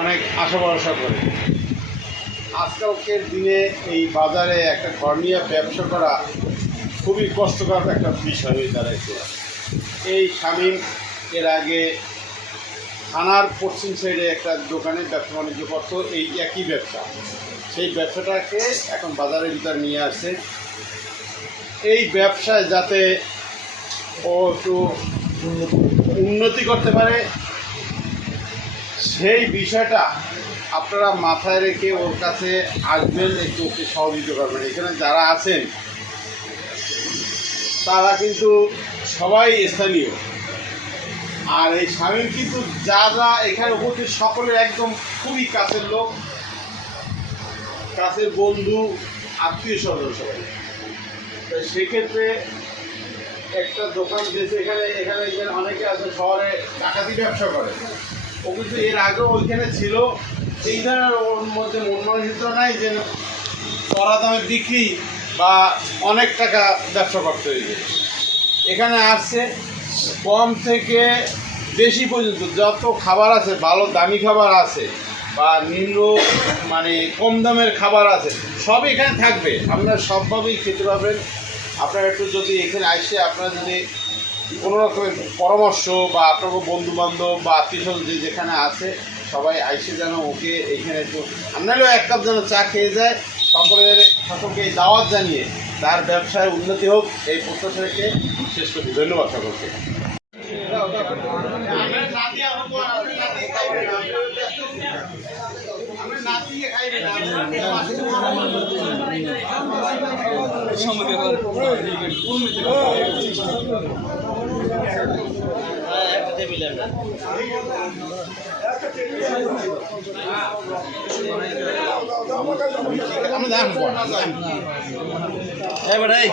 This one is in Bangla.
অনেক আশা ভরসা করে আজকালকের দিনে এই বাজারে একটা ঘর নিয়ে ব্যবসা করা খুবই কষ্টকর একটা বিষয় হয়ে দাঁড়াইছে। এই শামীম এর আগে থানার পশ্চিম সাইডে একটা দোকানে ব্যবসা বাণিজ্য করত, এই একই ব্যবসা। সেই ব্যবসাটাকে এখন বাজারের ভিতরে নিয়ে আসছে। এই ব্যবসায় যাতে ও একটু উন্নতি করতে পারে সেই বিষয়টা আপনারা মাথায় রেখে ওর কাছে আসবেন, একটু ওকে সহযোগিতা করবেন। এখানে যারা আছেন তারা কিন্তু সবাই স্থানীয়, আর এই শামীম কিন্তু যারা এখানে উপস্থিত সকলের একদম খুবই কাছের লোক, কাছের বন্ধু, আত্মীয় স্বজন সবাই। তো সেক্ষেত্রে একটা দোকান দিয়েছে এখানে এখানে এখানে অনেকে আছে শহরে ডাকাতি ব্যবসা করে। ও কিন্তু এর আগেও ওইখানে ছিল। এই ধরনের ওর মধ্যে মন মানসিকতা নাই যে চড়া দামে বিক্রি বা অনেক টাকা ব্যবসা করতে হইবে। এখানে আসছে কম থেকে বেশি পর্যন্ত যত খাবার আছে, ভালো দামি খাবার আছে বা নিম্ন মানে কম দামের খাবার আছে, সব এখানে থাকবে। আপনারা সবভাবেই খেতে পারবেন। আপনারা একটু যদি এখানে আসে আপনারা যদি কোনো রকমের পরামর্শ বা আপনার বন্ধুবান্ধব বা আত্মীয়স্বজন যে যেখানে আছে সবাই আইসে যেন ওকে এইখানে একটু আপনারও এক কাপ যেন চা খেয়ে যায়, সকলকে এই দাওয়াত জানিয়ে তার ব্যবসায় উন্নতি হোক এই প্রত্যাশা রেখে শেষ করছি। ধন্যবাদ সকলকে। আমরা